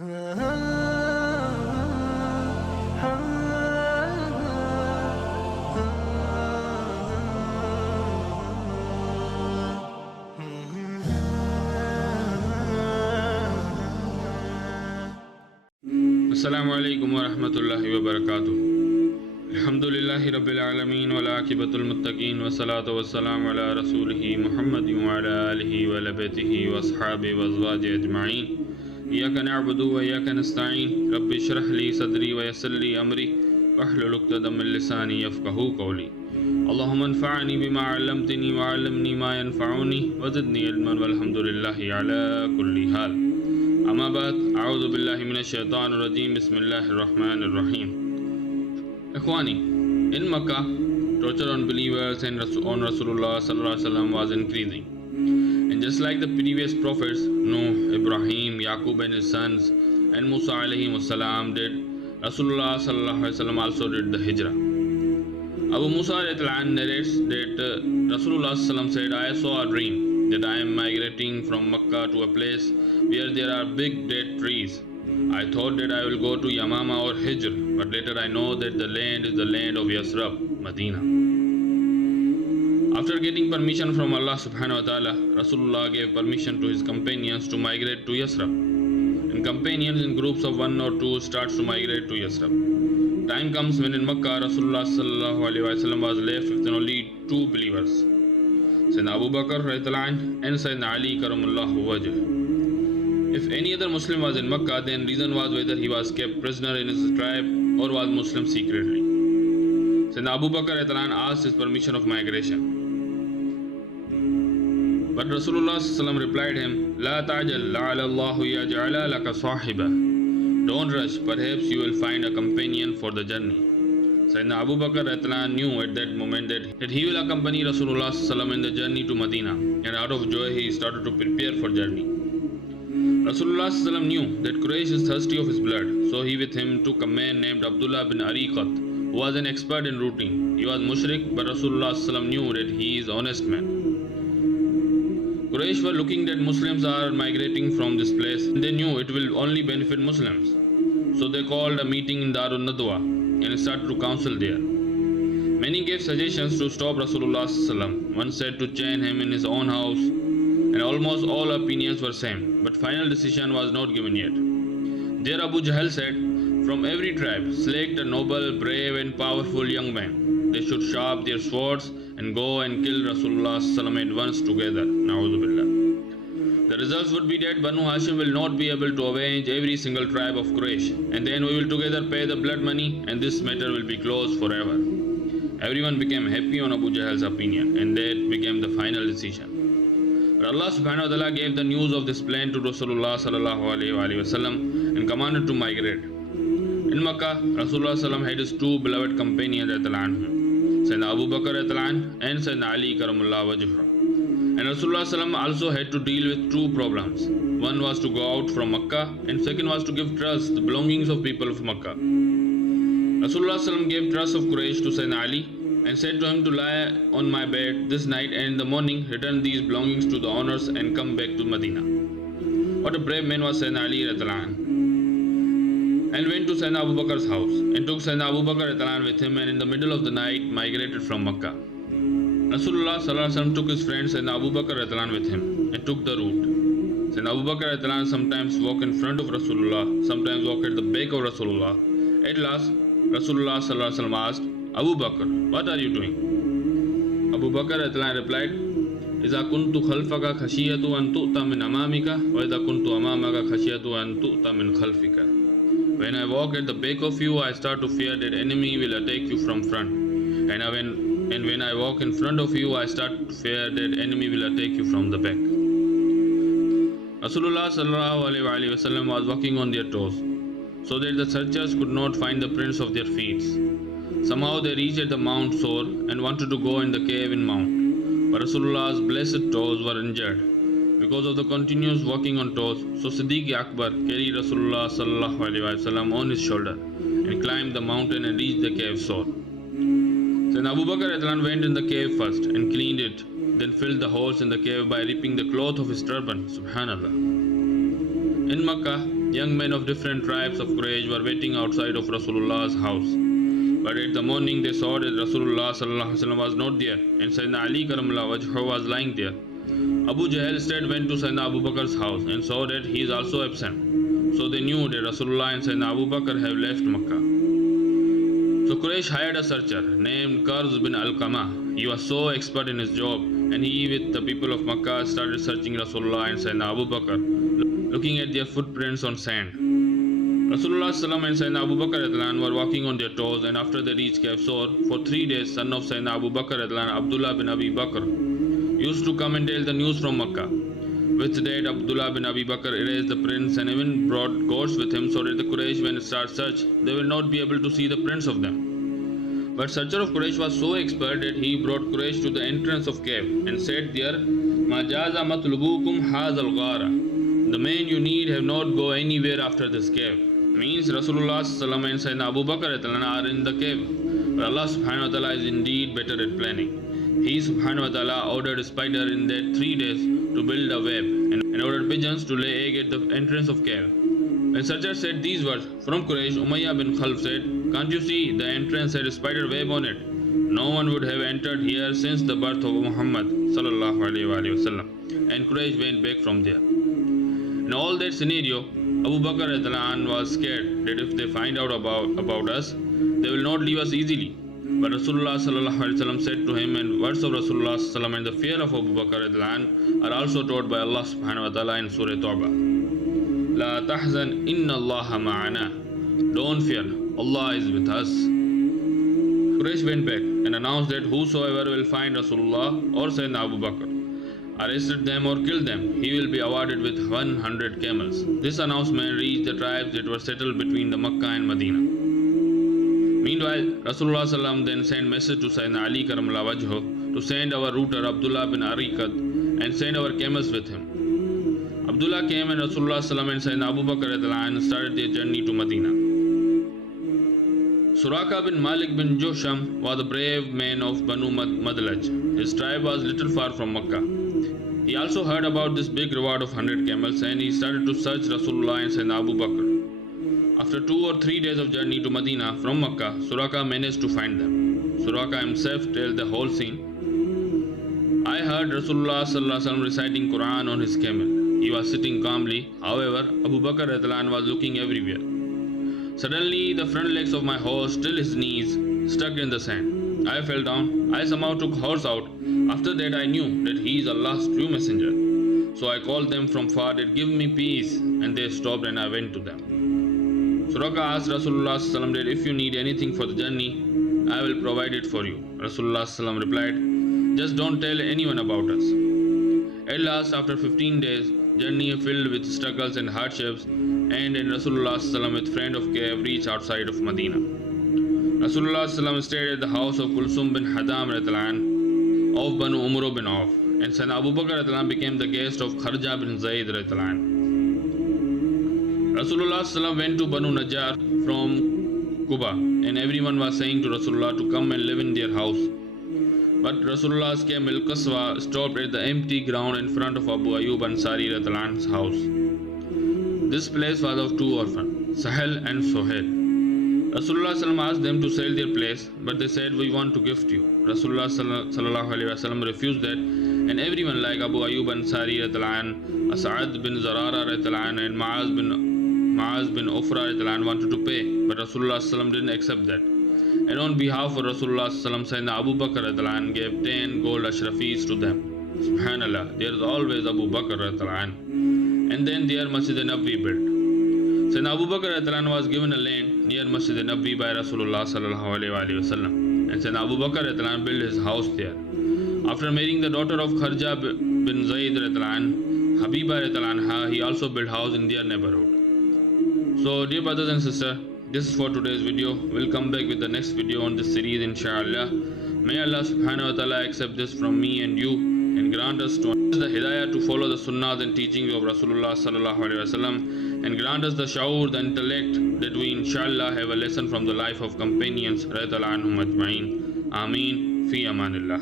Assalamu alaikum wa rahmatullahi wa barakatuh. Alhamdulillahi rabbil alameen wa l'aqibatul muttaqeen wa salatu wa salam ala rasulihi Muhammadin wa ala alihi wa labatihi wa ashabihi wa azwajihi ajma'een. Iyaka na'budu wa iyaka nasta'een. Rabbi shrah li sadri wa yassir li amri wahlul 'uqdatam min lisani yafqahu qawli. Allahumma anfa'ni bima 'allamtani wa 'allimni ma yanfa'uni wa zidni ilman walhamdulillahi ala kulli hal. Amma ba'd, a'udhu billahi minash shaitanir rajeem, bismillahir rahmanir rahim. Ikhwani, in Makkah, torture on believers and on Rasulullah sallallahu alaihi wasallam was increasing. And just like the previous prophets, Nuh, Ibrahim, Yaqub and his sons, and Musa alayhi wassalam did, Rasulullah sallallahu alaihi wasallam also did the hijrah. Abu Musa narrates that Rasulullah sallallahu alaihi wasallam said, I saw a dream that I am migrating from Makkah to a place where there are big dead trees. I thought that I will go to Yamama or Hijr, but later I know that the land is the land of Yasrab, Medina. After getting permission from Allah subhanahu wa ta'ala, Rasulullah gave permission to his companions to migrate to Yasrab. And companions in groups of 1 or 2 starts to migrate to Yasrab. Time comes when in Makkah, Rasulullah sallallahu alaihi wasallam was left with only 2 believers, Syedna Abu Bakr and Syedna Ali karamullahu wajh. If any other Muslim was in Makkah, then reason was whether he was kept prisoner in his tribe or was Muslim secretly. Syedna Abu Bakr asked his permission of migration. But Rasulullah replied him, La ta'jal la'ala Allahu yaj'ala laka sahiba. Don't rush, perhaps you will find a companion for the journey. Syedna Abu Bakr knew at that moment that he will accompany Rasulullah in the journey to Medina, and out of joy he started to prepare for journey. Rasulullah knew that Quraish is thirsty of his blood, so he with him took a man named Abdullah bin Ariqat, who was an expert in routing. He was mushrik, but Rasulullah knew that he is honest man. Quraish were looking that Muslims are migrating from this place, and they knew it will only benefit Muslims. So they called a meeting in Darun Nadwa and started to counsel there. Many gave suggestions to stop Rasulullah. One said to chain him in his own house, and almost all opinions were same, but final decision was not given yet. There Abu Jahl said, from every tribe, select a noble, brave and powerful young man. They should sharpen their swords and go and kill Rasulullah at once together. Na'udhu billah. The results would be that Banu Hashim will not be able to avenge every single tribe of Quraysh, and then we will together pay the blood money, and this matter will be closed forever. Everyone became happy on Abu Jahl's opinion, and that became the final decision. But Allah subhanahu wa ta'ala gave the news of this plan to Rasulullah sallallahu alaihi wasallam and commanded to migrate. In Makkah, Rasulullah had his 2 beloved companions, Syedna Abu Bakr and Syedna Ali karamullahu wajh. And Rasulullah also had to deal with 2 problems. One was to go out from Makkah, and second was to give trust the belongings of people of Makkah. Rasulullah gave trust of Quraysh to Syedna Ali and said to him to lie on my bed this night, and in the morning return these belongings to the owners and come back to Medina. What a brave man was Syedna Ali and went to Syedna Abu Bakr's house and took Syedna Abu Bakr with him, and in the middle of the night migrated from Makkah. Rasulullah took his friend Syedna Abu Bakr with him and took the route. Syedna Abu Bakr sometimes walked in front of Rasulullah, sometimes walked at the back of Rasulullah. At last, Rasulullah asked, Abu Bakr, what are you doing? Abu Bakr replied, إِذَا كُنْتُ خَلْفَكَ خَشِيَةُ أَن تُؤْتَ مِنْ أَمَامِكَ وَإِذَا كُنْتُ أَمَامَكَ خَشِيَةُ أَن تُؤْتَ مِنْ خَلْفِكَ. When I walk at the back of you, I start to fear that enemy will attack you from front. And when I walk in front of you, I start to fear that enemy will attack you from the back. Rasulullah was walking on their toes, so that the searchers could not find the prints of their feet. Somehow they reached the Mount Saur and wanted to go in the cave in Mount. But Rasulullah's blessed toes were injured because of the continuous walking on toes. So Siddiq Akbar carried Rasulullah on his shoulder and climbed the mountain and reached the cave Saur. Then Abu Bakr went in the cave first and cleaned it, then filled the holes in the cave by ripping the cloth of his turban. Subhanallah. In Makkah, young men of different tribes of Quraish were waiting outside of Rasulullah's house. But at the morning they saw that Rasulullah ﷺ was not there, and Syedna Ali Karamullah Wajhu was lying there. Abu Jahl instead went to Syedna Abu Bakr's house and saw that he is also absent. So they knew that Rasulullah and Syedna Abu Bakr have left Makkah. So Quraysh hired a searcher named Qarz bin Alqamah. He was so expert in his job, and he with the people of Makkah started searching Rasulullah and Syedna Abu Bakr, looking at their footprints on sand. Rasulullah ﷺ and Syedna Abu Bakr were walking on their toes, and after they reached Cave Saur, for 3 days son of Syedna Abu Bakr, Abdullah bin Abi Bakr, used to come and tell the news from Makkah. With that, Abdullah bin Abi Bakr erased the prints and even brought goats with him so that the Quraysh, when it starts search, they will not be able to see the prints of them. But searcher of Quraysh was so expert that he brought Quraysh to the entrance of cave and said there, "Ma jaza matlubukum hazal ghara." The men you need have not go anywhere after this cave. Means Rasulullah ﷺ and Syedna Abu Bakr are in the cave. But Allah subhanahu wa ta'ala is indeed better at planning. He subhanahu wa ta'ala ordered a spider in that 3 days to build a web and ordered pigeons to lay egg at the entrance of cave. When searcher said these words from Quraysh, Umayyah bin Khalf said, "Can't you see the entrance had a spider web on it? No one would have entered here since the birth of Muhammad sallallahu alaihi wasallam." And Quraysh went back from there. In all that scenario, Abu Bakr was scared that if they find out about us, they will not leave us easily. But Rasulullah ﷺ said to him, and words of Rasulullah ﷺ and the fear of Abu Bakr are also taught by Allah subhanahu wa ta'ala in Surah Tawbah. La tahzan inna Allaha ma'ana. Don't fear, Allah is with us. Quraysh went back and announced that whosoever will find Rasulullah or Sayyidina Abu Bakr, arrested them or killed them, he will be awarded with 100 camels. This announcement reached the tribes that were settled between the Makkah and Medina. Meanwhile, Rasulullah ﷺ then sent message to Syedna Ali Karamullah Wajhu to send our router Abdullah bin Ariqad and send our camels with him. Abdullah came and Rasulullah ﷺ and Syedna Abu Bakr started their journey to Medina. Suraka bin Malik bin Josham was a brave man of Banu Madlaj. His tribe was little far from Makkah. He also heard about this big reward of 100 camels, and he started to search Rasulullah and Syedna Abu Bakr. After 2 or 3 days of journey to Medina from Makkah, Suraka managed to find them. Suraka himself tells the whole scene. I heard Rasulullah ﷺ reciting Quran on his camel. He was sitting calmly. However, Abu Bakr was looking everywhere. Suddenly, the front legs of my horse, till his knees, stuck in the sand. I fell down. I somehow took horse out. After that, I knew that he is Allah's true messenger. So I called them from far that give me peace, and they stopped and I went to them. Suraka asked Rasulullah ﷺ that if you need anything for the journey, I will provide it for you. Rasulullah ﷺ replied, just don't tell anyone about us. At last, after 15 days, journey filled with struggles and hardships, and Rasulullah ﷺ with friend of cave reached outside of Medina. Rasulullah ﷺ stayed at the house of Kulsum bin Hadam of Banu Umru bin Auf, and Sayyidina Abu Bakr became the guest of Kharja bin Zayd. Rasulullah ﷺ went to Banu Najjar from Quba, and everyone was saying to Rasulullah to come and live in their house. But Rasulullah's camel Qaswa stopped at the empty ground in front of Abu Ayyub Ansari's house. This place was of 2 orphans, Sahel and Sohail. Rasulullah ﷺ asked them to sell their place, but they said, we want to gift you. Rasulullah ﷺ refused that, and everyone like Abu Ayyub Ansari, As'ad bin Zarara and Ma'az bin Ufra wanted to pay, but Rasulullah ﷺ didn't accept that. And on behalf of Rasulullah ﷺ, Sayyidina Abu Bakr gave 10 gold ashrafis to them. Subhanallah, there is always Abu Bakr. And then their Masjid Nabawi built. Sayyidina Abu Bakr was given a land near Masjid Nabawi by Rasulullah ﷺ, and Sayyidina Abu Bakr built his house there. After marrying the daughter of Kharja bin Zayd, Habiba, he also built house in their neighborhood. So dear brothers and sisters, this is for today's video. We'll come back with the next video on this series, inshallah. May Allah subhanahu wa ta'ala accept this from me and you, and grant us the hidayah to follow the sunnahs and teachings of Rasulullah sallallahu alaihi wasallam, and grant us the shaur, the intellect, that we inshallah have a lesson from the life of companions radhiyallahu anhum ajma'in. Ameen. Fi amanillah.